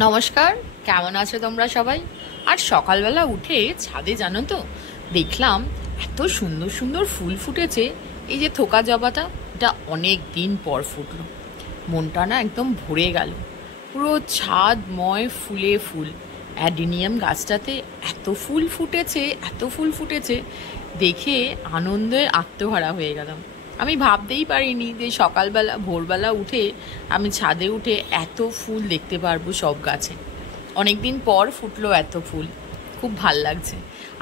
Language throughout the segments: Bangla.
নমস্কার, কেমন আছো তোমরা সবাই? আর সকালবেলা উঠে ছাদে জানো তো দেখলাম এত সুন্দর সুন্দর ফুল ফুটেছে। এই যে থোকা জবাটা, এটা অনেক দিন পর ফুটলো। মনটা না একদম ভরে গেল। পুরো ছাদময় ফুলে ফুল। অ্যাডিনিয়াম গাছটাতে এত ফুল ফুটেছে, এত ফুল ফুটেছে, দেখে আনন্দে আত্মহারা হয়ে গেলাম। আমি ভাবতেই পারিনি যে সকালবেলা ভোরবেলা উঠে আমি ছাদে উঠে এত ফুল দেখতে পারবো সব গাছে। অনেকদিন পর ফুটলো এত ফুল, খুব ভাল লাগছে।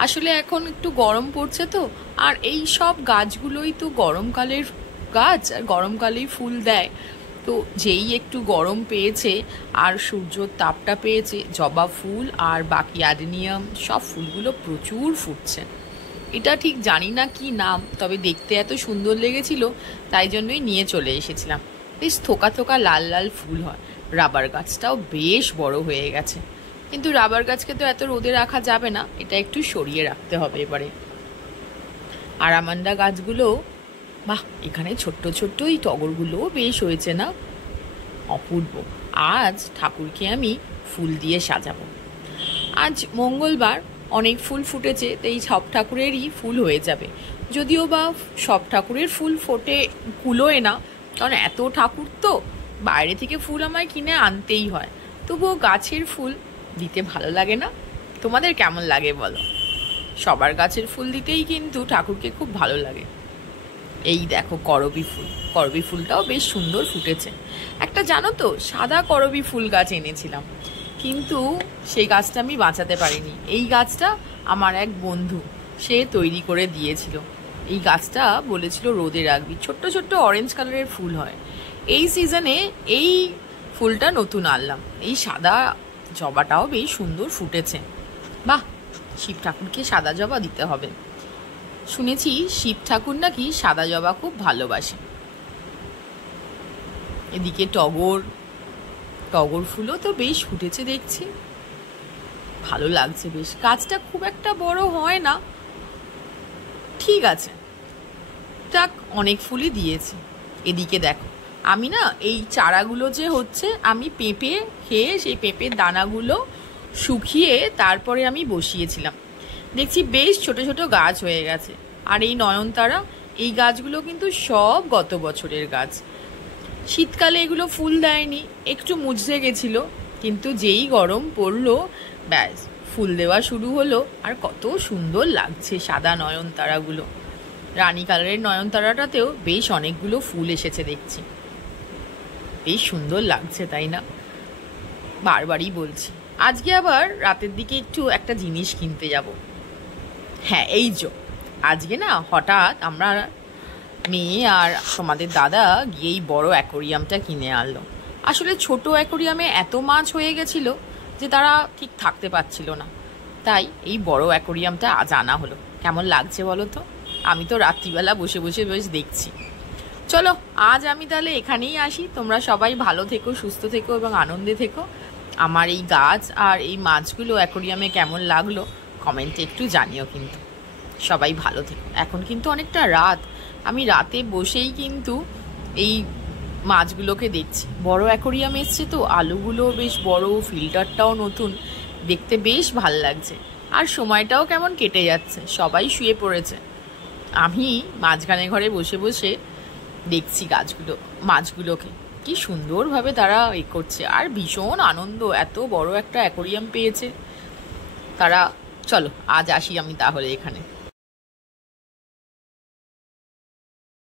আসলে এখন একটু গরম পড়ছে তো, আর এই সব গাছগুলোই তো গরমকালের গাছ, আর গরমকালেই ফুল দেয়। তো যেই একটু গরম পেয়েছে আর সূর্যর তাপটা পেয়েছে, জবা ফুল আর বাকি অ্যাডেনিয়াম সব ফুলগুলো প্রচুর ফুটছে। এটা ঠিক জানি না কি নাম, তবে দেখতে এত সুন্দর লেগেছিল, তাই জন্যই নিয়ে চলে এসেছিলাম। বেশ থোকা থোকা লাল লাল ফুল হয়। রাবার গাছটাও বেশ বড় হয়ে গেছে, কিন্তু রাবার গাছকে তো এত রোদে রাখা যাবে না, এটা একটু সরিয়ে রাখতে হবে এবারে। আর আমান্ডা গাছগুলো, বাহ, এখানে ছোট্ট ছোট্ট এই টগরগুলোও বেশ হয়েছে না? অপূর্ব। আজ ঠাকুরকে আমি ফুল দিয়ে সাজাবো। আজ মঙ্গলবার, অনেক ফুল ফুটেছে, তাই সব ঠাকুরেরই ফুল হয়ে যাবে। যদিও বা সব ঠাকুরের ফুল ফোটে কুলোয় না, কারণ এত ঠাকুর তো বাইরে থেকে ফুল আমায় কিনে আনতেই হয়। তবুও গাছের ফুল দিতে ভালো লাগে না? তোমাদের কেমন লাগে বলো? সবার গাছের ফুল দিতেই কিন্তু ঠাকুরকে খুব ভালো লাগে। এই দেখো করবী ফুল, করবী ফুলটাও বেশ সুন্দর ফুটেছে। একটা জানো তো সাদা করবী ফুল গাছ এনেছিলাম, কিন্তু সেই গাছটা আমি বাঁচাতে পারিনি। এই গাছটা আমার এক বন্ধু সে তৈরি করে দিয়েছিল। এই গাছটা বলেছিল রোদে রাখবি, ছোট্ট ছোট্ট অরেঞ্জ কালারের ফুল হয়। এই সিজনে এই ফুলটা নতুন আনলাম। এই সাদা জবাটাও বেশ সুন্দর ফুটেছে। বাহ, শিব ঠাকুরকে সাদা জবা দিতে হবে। শুনেছি শিব ঠাকুর নাকি সাদা জবা খুব ভালোবাসে। এদিকে টগর, টগর ফুলও তো বেশ ফুটেছে দেখছি, ভালো লাগছে বেশ। গাছটা খুব একটা বড় হয় না, ঠিক আছে, যাক, অনেক ফুলই দিয়েছে। এদিকে দেখো, আমি না এই চারাগুলো যে হচ্ছে, আমি পেঁপে খেয়ে সেই পেঁপের দানাগুলো শুকিয়ে তারপরে আমি বসিয়েছিলাম। দেখছি বেশ ছোট ছোট গাছ হয়ে গেছে। আর এই নয়নতারা, এই গাছগুলো কিন্তু সব গত বছরের গাছ। শীতকালে এগুলো ফুল দেয়নি, একটু মুচড়ে গেছিল, কিন্তু যেই গরম পড়লো ব্যাস ফুল দেওয়া শুরু হলো। আর কত সুন্দর লাগছে সাদা নয়নতারাগুলো। রানী কালারের নয়নতারাটাতেও বেশ অনেকগুলো ফুল এসেছে দেখছি, বেশ সুন্দর লাগছে, তাই না? বারবারই বলছি। আজকে আবার রাতের দিকে একটু একটা জিনিস কিনতে যাব। হ্যাঁ, এই আজকে না হঠাৎ আমরা মেয়ে আর তোমাদের দাদা গিয়ে এই বড় অ্যাকোরিয়ামটা কিনে আনলো। আসলে ছোট অ্যাকোরিয়ামে এত মাছ হয়ে গেছিল যে তারা ঠিক থাকতে পারছিল না, তাই এই বড় অ্যাকোরিয়ামটা আজ আনা হলো। কেমন লাগছে বলো তো? আমি তো রাত্রিবেলা বসে বসে বেশ দেখছি। চলো, আজ আমি তাহলে এখানেই আসি। তোমরা সবাই ভালো থেকো, সুস্থ থেকো এবং আনন্দে থেকো। আমার এই গাছ আর এই মাছগুলো অ্যাকোরিয়ামে কেমন লাগলো কমেন্টে একটু জানিও কিন্তু। সবাই ভালো থেকো। এখন কিন্তু অনেকটা রাত, আমি রাতে বসেই কিন্তু এই মাছগুলোকে দেখছি। বড় অ্যাকোরিয়াম এসছে তো, আলুগুলো বেশ বড়, ফিল্টারটাও নতুন, দেখতে বেশ ভাল লাগছে। আর সময়টাও কেমন কেটে যাচ্ছে, সবাই শুয়ে পড়েছে, আমি মাঝখানে ঘরে বসে বসে দেখছি গাছগুলো, মাছগুলোকে কি সুন্দরভাবে তারা করছে। আর ভীষণ আনন্দ, এত বড় একটা অ্যাকোরিয়াম পেয়েছে তারা। চলো, আজ আসি আমি তাহলে এখানে।